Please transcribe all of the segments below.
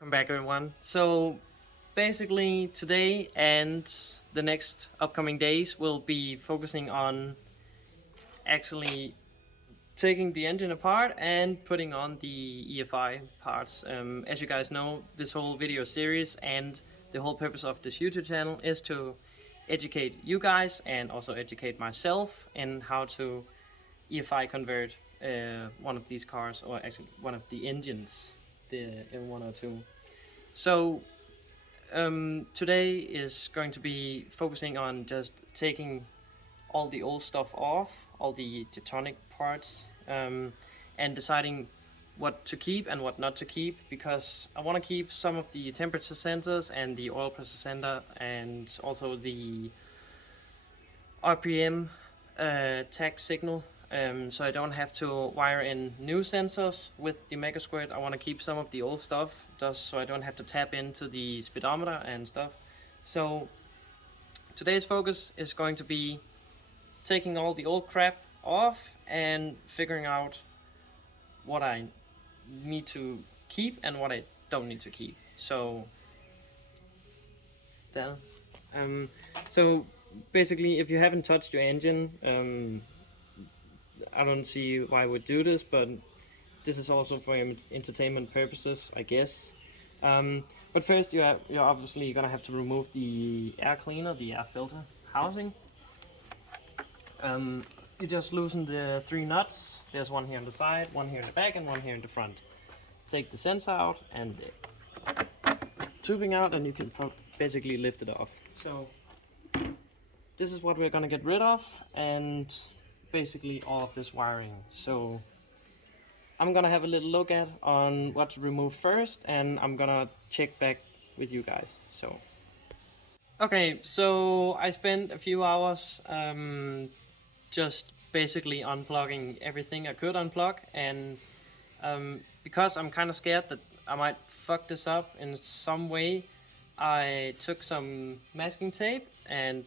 Welcome back, everyone. So basically today and the next upcoming days will be focusing on actually taking the engine apart and putting on the EFI parts. As you guys know, this whole video series and the whole purpose of this YouTube channel is to educate you guys and also educate myself in how to EFI convert one of these cars, or actually one of the engines, the M102. So today is going to be focusing on just taking all the old stuff off, all the Jetonic parts, and deciding what to keep and what not to keep, because I want to keep some of the temperature sensors and the oil pressure sensor and also the RPM tag signal, so I don't have to wire in new sensors with the Mega Squirt. I want to keep some of the old stuff just so I don't have to tap into the speedometer and stuff. So today's focus is going to be taking all the old crap off and figuring out what I need to keep and what I don't need to keep. So basically, if you haven't touched your engine, I don't see why I would do this, but this is also for entertainment purposes, I guess. But first, you're obviously gonna have to remove the air cleaner, the air filter housing. You just loosen the 3 nuts. There's one here on the side, one here in the back, and one here in the front. Take the sensor out and the tubing out, and you can basically lift it off. So this is what we're gonna get rid of, and basically all of this wiring. So I'm gonna have a little look at on what to remove first, and I'm gonna check back with you guys. So okay, so I spent a few hours just basically unplugging everything I could unplug, and because I'm kind of scared that I might fuck this up in some way, I took some masking tape and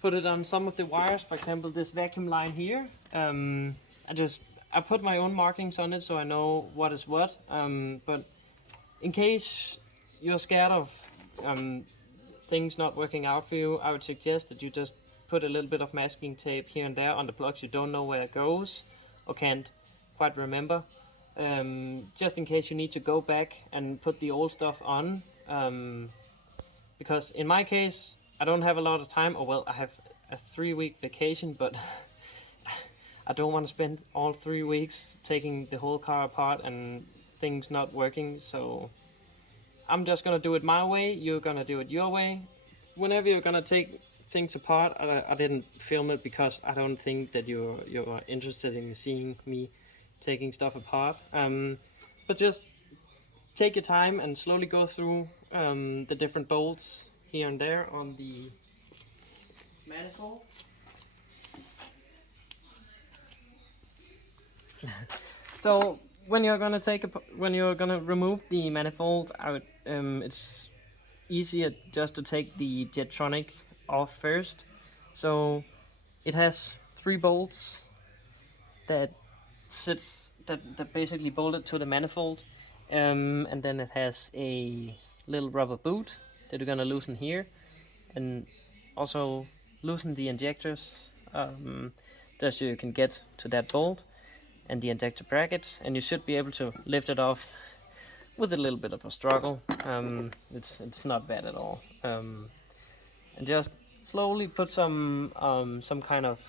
put it on some of the wires. For example, this vacuum line here. I put my own markings on it so I know what is what. But in case you're scared of things not working out for you, I would suggest that you just put a little bit of masking tape here and there on the plugs you don't know where it goes or can't quite remember. Just in case you need to go back and put the old stuff on. Because in my case, I don't have a lot of time, or well, I have a 3-week vacation, but I don't want to spend all 3 weeks taking the whole car apart and things not working. So I'm just gonna do it my way, you're gonna do it your way. Whenever you're gonna take things apart, I didn't film it because I don't think that you're interested in seeing me taking stuff apart. But just take your time and slowly go through the different bolts here and there on the manifold. So when you're gonna remove the manifold, it's easier just to take the Jetronic off first. So it has 3 bolts that basically bolted to the manifold, and then it has a little rubber boot that you're gonna loosen here, and also loosen the injectors just so you can get to that bolt and the injector brackets, and you should be able to lift it off with a little bit of a struggle. It's not bad at all, and just slowly put some kind of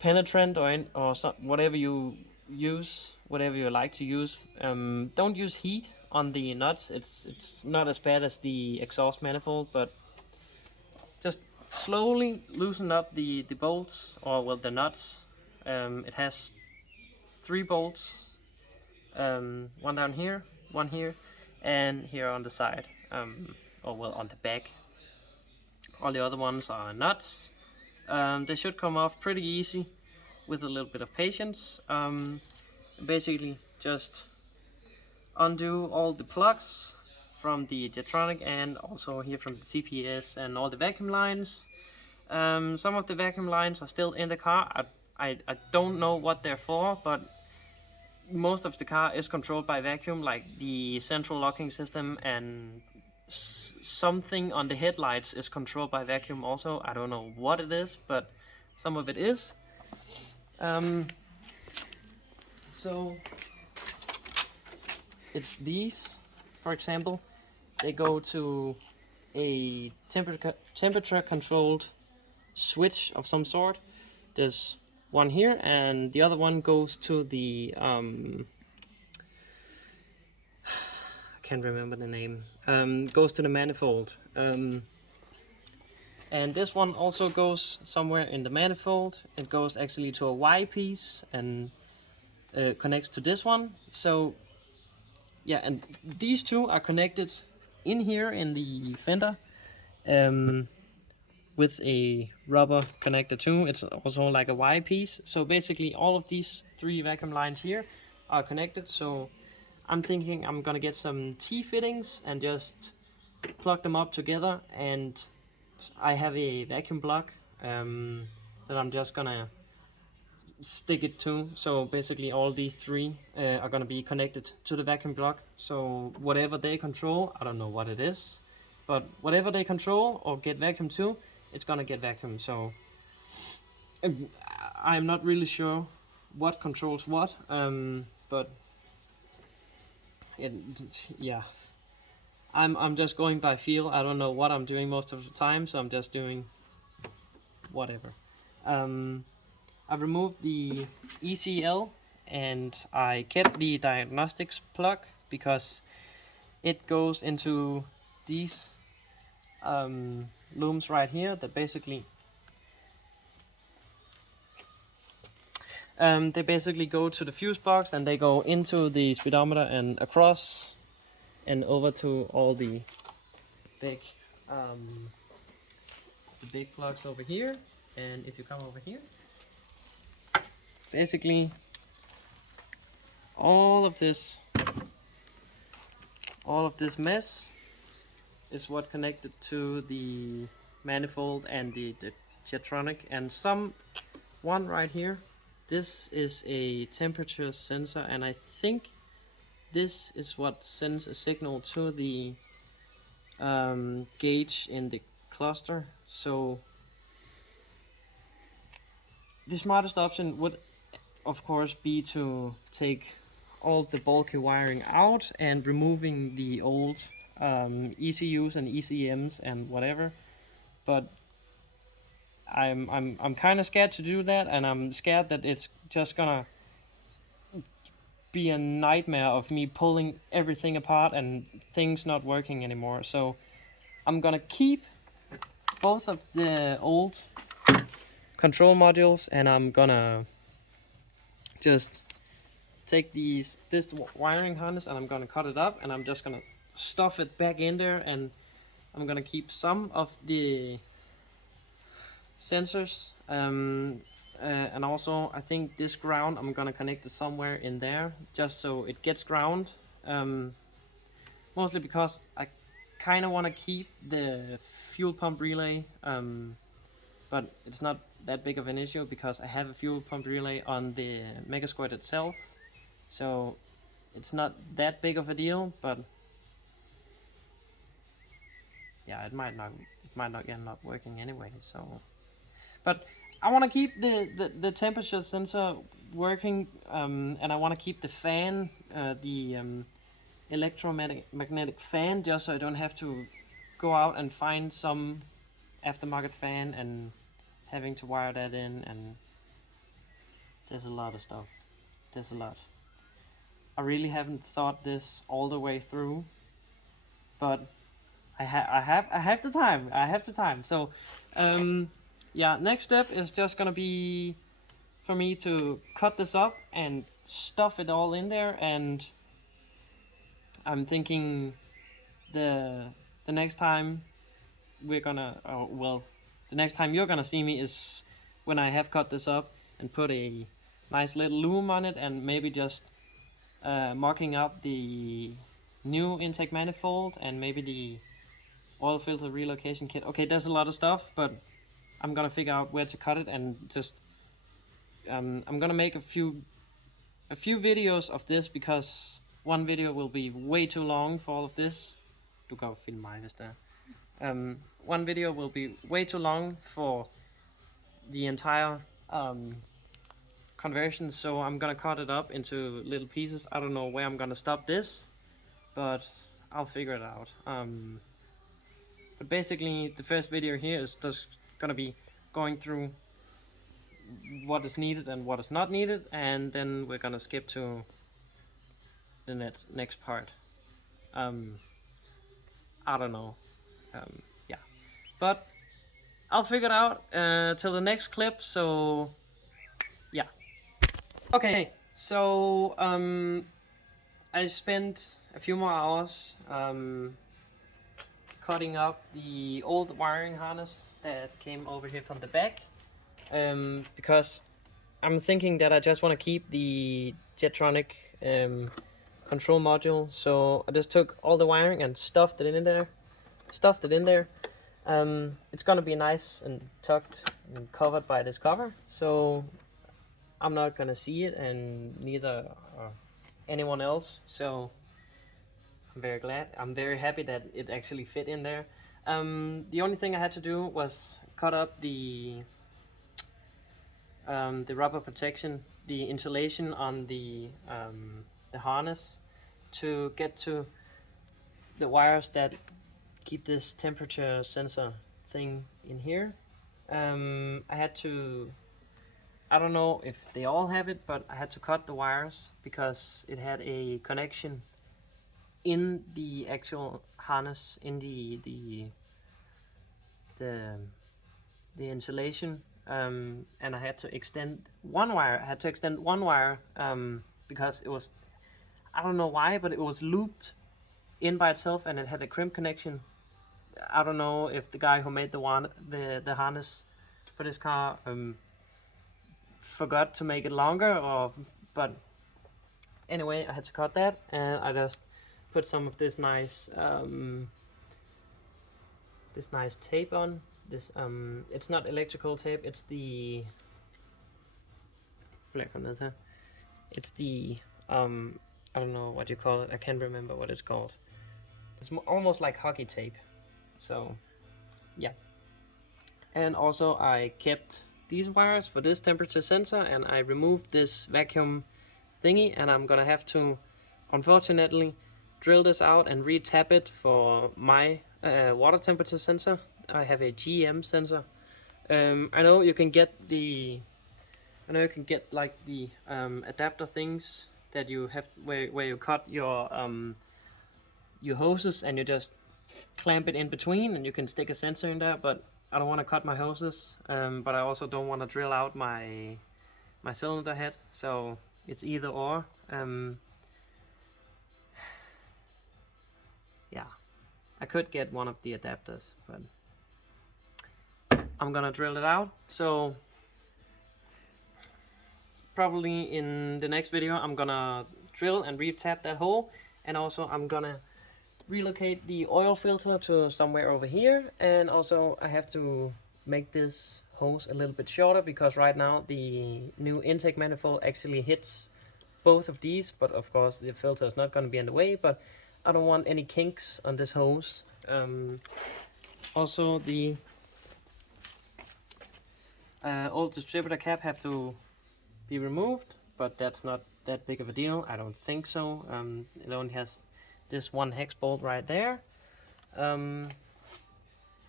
penetrant or whatever you use, whatever you like to use. Don't use heat on the nuts. It's not as bad as the exhaust manifold, but just slowly loosen up the bolts, or well, the nuts. It has 3 bolts, one down here, one here, and here on the side, or well, on the back. All the other ones are nuts. They should come off pretty easy with a little bit of patience. Basically just undo all the plugs from the Jetronic and also here from the CPS and all the vacuum lines. Some of the vacuum lines are still in the car. I don't know what they're for, but most of the car is controlled by vacuum, like the central locking system, and something on the headlights is controlled by vacuum also. I don't know what it is, but some of it is. So it's these, for example, they go to a temperature controlled switch of some sort. There's one here, and the other one goes to the I can't remember the name. Goes to the manifold. And this one also goes somewhere in the manifold. It goes actually to a Y piece and connects to this one. So yeah, and these two are connected in here in the fender with a rubber connector too. It's also like a Y piece. So basically all of these three vacuum lines here are connected. So I'm thinking I'm gonna get some T-fittings and just plug them up together, and I have a vacuum plug that I'm just gonna stick it to. So basically all these three are gonna be connected to the vacuum plug. So whatever they control, I don't know what it is, but whatever they control or get vacuum to, it's gonna get vacuum. So I'm not really sure what controls what, but yeah, I'm just going by feel. I don't know what I'm doing most of the time, so I'm just doing whatever. I removed the ECL and I kept the diagnostics plug because it goes into these looms right here that basically they basically go to the fuse box, and they go into the speedometer and across and over to all the big plugs over here. And if you come over here, basically all of this mess is what connected to the manifold and the Jetronic, and one right here. This is a temperature sensor, and I think this is what sends a signal to the gauge in the cluster. So the smartest option would of course be to take all the bulky wiring out and removing the old ECUs and ECMs and whatever, but I'm kind of scared to do that, and I'm scared that it's just gonna be a nightmare of me pulling everything apart and things not working anymore. So I'm gonna keep both of the old control modules, and I'm gonna just take this wiring harness and I'm gonna cut it up, and I'm just gonna stuff it back in there, and I'm gonna keep some of the sensors, and also I think this ground I'm gonna connect it somewhere in there just so it gets ground, mostly because I kind of want to keep the fuel pump relay, but it's not that big of an issue because I have a fuel pump relay on the Mega Squirt itself, so it's not that big of a deal. But yeah, it might not end up working anyway. So, but I want to keep the temperature sensor working, and I want to keep the fan, the electromagnetic fan, just so I don't have to go out and find some aftermarket fan and having to wire that in, and there's a lot of stuff. There's a lot. I really haven't thought this all the way through, but I have the time. I have the time. So, yeah, next step is just gonna be for me to cut this up and stuff it all in there, and I'm thinking the next time we're gonna, the next time you're gonna see me is when I have cut this up and put a nice little loom on it, and maybe just mocking up the new intake manifold and maybe the oil filter relocation kit. Okay, there's a lot of stuff, but I'm gonna figure out where to cut it, and just I'm gonna make a few a few videos of this, because one video will be way too long for all of this. Du kan jo filme mig, hvis det er. One video will be way too long for the entire conversion, so I'm gonna cut it up into little pieces. I don't know where I'm gonna stop this, but I'll figure it out. But basically the first video here is just gonna be going through what is needed and what is not needed, and then we're gonna skip to the next part. I don't know. Yeah, but I'll figure it out till the next clip. So yeah. Okay, so I spent a few more hours cutting up the old wiring harness that came over here from the back, because I'm thinking that I just want to keep the Jetronic control module. So I just took all the wiring and stuffed it in there. It's gonna be nice and tucked and covered by this cover, so I'm not gonna see it, and neither anyone else. So I'm very happy that it actually fit in there. The only thing I had to do was cut up the rubber protection, the insulation on the harness, to get to the wires that keep this temperature sensor thing in here. I had to, I don't know if they all have it, but I had to cut the wires because it had a connection in the actual harness, in the insulation, and I had to extend one wire. Because it was, I don't know why, but it was looped in by itself, and it had a crimp connection. I don't know if the guy who made the harness for this car forgot to make it longer, but anyway, I had to cut that, and I just put some of this nice tape on. This it's not electrical tape, it's the it's the I don't know what you call it. I can't remember what it's called. It's almost like hockey tape. So yeah, and also I kept these wires for this temperature sensor, and I removed this vacuum thingy, and I'm gonna have to, unfortunately, drill this out and re-tap it for my water temperature sensor. I have a GM sensor. I know you can get like the adapter things that you have where you cut your hoses and you just clamp it in between, and you can stick a sensor in there, but I don't want to cut my hoses, but I also don't want to drill out my cylinder head, so it's either or. Yeah, I could get one of the adapters, but I'm gonna drill it out. So probably in the next video I'm gonna drill and re-tap that hole, and also I'm gonna relocate the oil filter to somewhere over here, and also I have to make this hose a little bit shorter, because right now the new intake manifold actually hits both of these, but of course the filter is not going to be in the way, but I don't want any kinks on this hose. Also the old distributor cap have to be removed, but that's not that big of a deal, I don't think so. It only has this one hex bolt right there.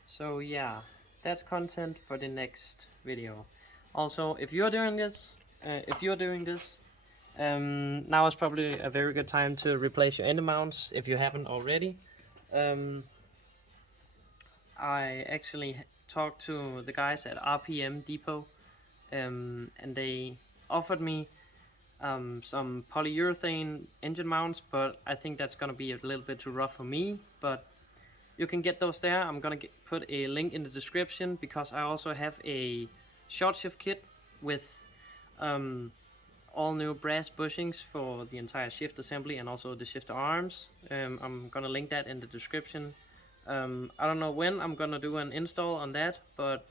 So yeah, that's content for the next video. Also, if you're doing this, now is probably a very good time to replace your end mounts if you haven't already. I actually talked to the guys at RPM Depot, and they offered me some polyurethane engine mounts, but I think that's gonna be a little bit too rough for me, but you can get those there. I'm gonna put a link in the description, because I also have a short shift kit with all new brass bushings for the entire shift assembly and also the shifter arms. I'm gonna link that in the description. I don't know when I'm gonna do an install on that, but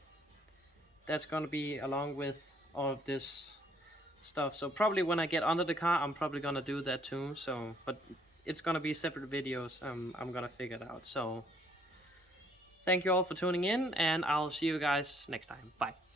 that's gonna be along with all of this stuff. So probably when I get under the car, I'm probably gonna do that too. So, but it's gonna be separate videos. I'm gonna figure it out. So thank you all for tuning in, and I'll see you guys next time. Bye.